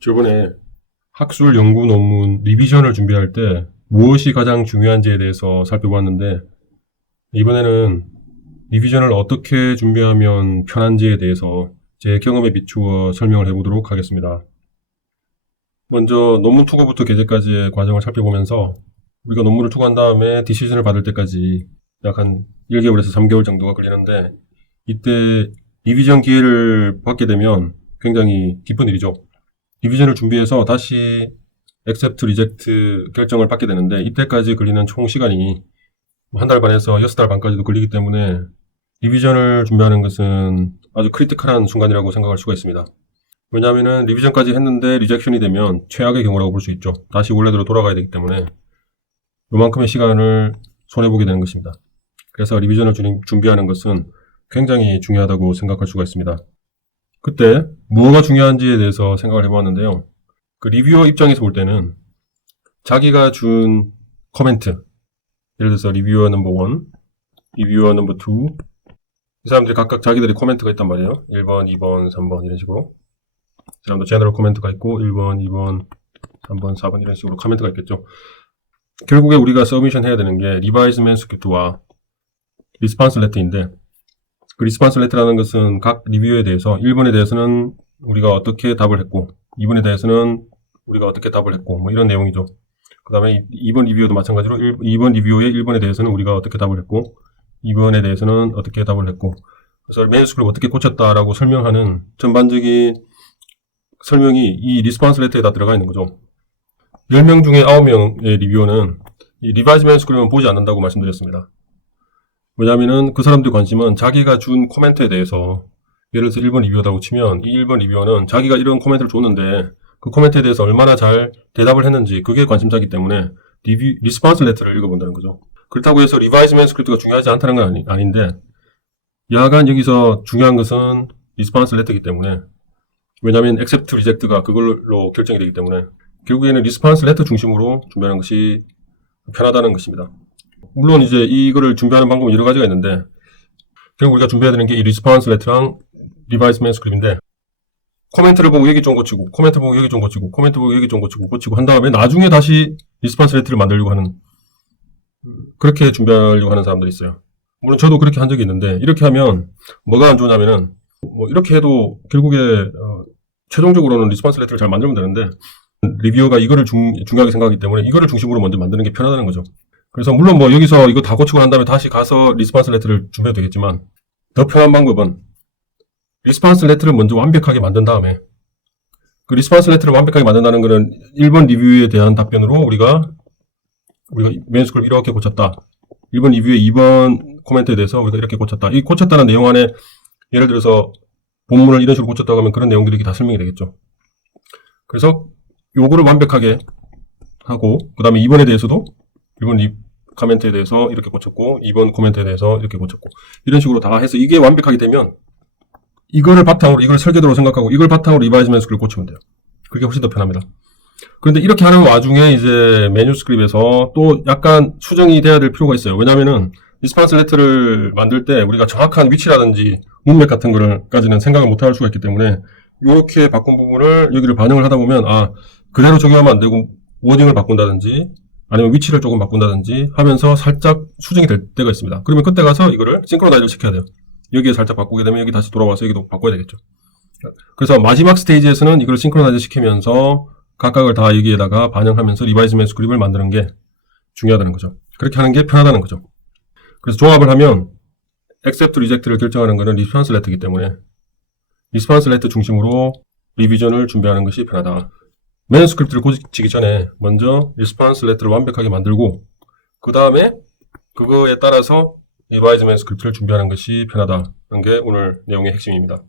저번에 학술 연구 논문 리비전을 준비할 때 무엇이 가장 중요한지에 대해서 살펴보았는데, 이번에는 리비전을 어떻게 준비하면 편한지에 대해서 제 경험에 비추어 설명을 해보도록 하겠습니다. 먼저 논문 투고부터 게재까지의 과정을 살펴보면서 우리가 논문을 투고한 다음에 디시전을 받을 때까지 약 한 1개월에서 3개월 정도가 걸리는데, 이때 리비전 기회를 받게 되면 굉장히 기쁜 일이죠. 리비전을 준비해서 다시 accept, reject 결정을 받게 되는데, 이때까지 걸리는 총 시간이 한 달 반에서 6달 반까지도 걸리기 때문에 리비전을 준비하는 것은 아주 크리티컬한 순간이라고 생각할 수가 있습니다. 왜냐하면 리비전까지 했는데 리젝션이 되면 최악의 경우라고 볼 수 있죠. 다시 원래대로 돌아가야 되기 때문에 요만큼의 시간을 손해보게 되는 것입니다. 그래서 리비전을 준비하는 것은 굉장히 중요하다고 생각할 수가 있습니다. 그때 뭐가 중요한지에 대해서 생각을 해보았는데요. 그 리뷰어 입장에서 볼 때는 자기가 준 코멘트, 예를 들어서 리뷰어 넘버 1, 리뷰어 넘버 2, 이 사람들이 각각 자기들의 코멘트가 있단 말이에요. 1번, 2번, 3번 이런 식으로. 이 사람도 제너럴 코멘트가 있고 1번, 2번, 3번, 4번 이런 식으로 코멘트가 있겠죠. 결국에 우리가 서미션 해야 되는 게 리바이즈 맨스크립트와 리스폰스 레터인데, 그 리스폰스 레터라는 것은 각 리뷰에 대해서 1번에 대해서는 우리가 어떻게 답을 했고 2번에 대해서는 우리가 어떻게 답을 했고 뭐 이런 내용이죠. 그 다음에 2번 리뷰어도 마찬가지로 2번 리뷰어의 1번에 대해서는 우리가 어떻게 답을 했고 2번에 대해서는 어떻게 답을 했고, 그래서 매뉴스크립트를 어떻게 고쳤다라고 설명하는 전반적인 설명이 이 리스폰스 레터에 다 들어가 있는 거죠. 10명 중에 9명의 리뷰어는 이 리바이즈 매뉴스크립트는 보지 않는다고 말씀드렸습니다. 왜냐하면 그 사람들 관심은 자기가 준 코멘트에 대해서, 예를 들어서 1번 리뷰어라고 치면 이 1번 리뷰어는 자기가 이런 코멘트를 줬는데 그 코멘트에 대해서 얼마나 잘 대답을 했는지 그게 관심사이기 때문에 리스폰스 레터를 읽어본다는 거죠. 그렇다고 해서 리바이즈 맨스크립트가 중요하지 않다는 건 아닌데, 야간 여기서 중요한 것은 리스폰스 레터이기 때문에, 왜냐하면 accept, reject가 그걸로 결정이 되기 때문에 결국에는 리스폰스 레터 중심으로 준비하는 것이 편하다는 것입니다. 물론 이제 이거를 준비하는 방법은 여러 가지가 있는데, 결국 우리가 준비해야 되는 게 이 리스폰스 레터랑 리바이즈 맨스크립트인데, 코멘트를 보고 여기 좀 고치고, 코멘트 보고 여기 좀 고치고, 코멘트 보고 여기 좀 고치고 한 다음에 나중에 다시 리스폰스 레터를 만들려고 하는, 그렇게 준비하려고 하는 사람들이 있어요. 물론 저도 그렇게 한 적이 있는데, 이렇게 하면 뭐가 안 좋냐면은 뭐 이렇게 해도 결국에 최종적으로는 리스폰스 레터를 잘 만들면 되는데, 리뷰어가 이거를 중요하게 생각하기 때문에 이거를 중심으로 먼저 만드는 게 편하다는 거죠. 그래서 물론 뭐 여기서 이거 다 고치고 난 다음에 다시 가서 리스폰스 레터를 준비해도 되겠지만, 더 편한 방법은 리스폰스 레터를 먼저 완벽하게 만든 다음에, 그 리스폰스 레터를 완벽하게 만든다는 것은 1번 리뷰에 대한 답변으로 우리가 맨스크립트 이렇게 고쳤다, 1번 리뷰의 2번 코멘트에 대해서 우리가 이렇게 고쳤다, 이 고쳤다는 내용 안에 예를 들어서 본문을 이런 식으로 고쳤다고 하면 그런 내용들이 다 설명이 되겠죠. 그래서 요거를 완벽하게 하고, 그 다음에 2번에 대해서도 1번 코멘트에 대해서 이렇게 고쳤고 2번 코멘트에 대해서 이렇게 고쳤고, 이런 식으로 다 해서 이게 완벽하게 되면 이거를 바탕으로, 이걸 설계도로 생각하고 이걸 바탕으로 리바이즈 맨스크립트를 고치면 돼요. 그게 훨씬 더 편합니다. 그런데 이렇게 하는 와중에 이제 매뉴스크립트에서 또 약간 수정이 돼야 될 필요가 있어요. 왜냐면은 리스폰스 레터를 만들 때 우리가 정확한 위치라든지 문맥 같은 거를까지는 생각을 못 할 수가 있기 때문에, 이렇게 바꾼 부분을 여기를 반영을 하다 보면 그대로 적용하면 안 되고 워딩을 바꾼다든지 아니면 위치를 조금 바꾼다든지 하면서 살짝 수정이 될 때가 있습니다. 그러면 그때 가서 이거를 싱크로나이즈를 시켜야 돼요. 여기에 살짝 바꾸게 되면 여기 다시 돌아와서 여기도 바꿔야 되겠죠. 그래서 마지막 스테이지에서는 이걸 싱크로나이즈 시키면서 각각을 다 여기에다가 반영하면서 리바이즈 맨스크립트를 만드는 게 중요하다는 거죠. 그렇게 하는 게 편하다는 거죠. 그래서 종합을 하면 accept, reject를 결정하는 것은 리스폰스 레터이기 때문에 리스폰스 레터 중심으로 리비전을 준비하는 것이 편하다. 맨스크립트를 고치기 전에 먼저 리스폰스 레터를 완벽하게 만들고 그 다음에 그거에 따라서 리바이즈 맨스크립트를 준비하는 것이 편하다는 게 오늘 내용의 핵심입니다.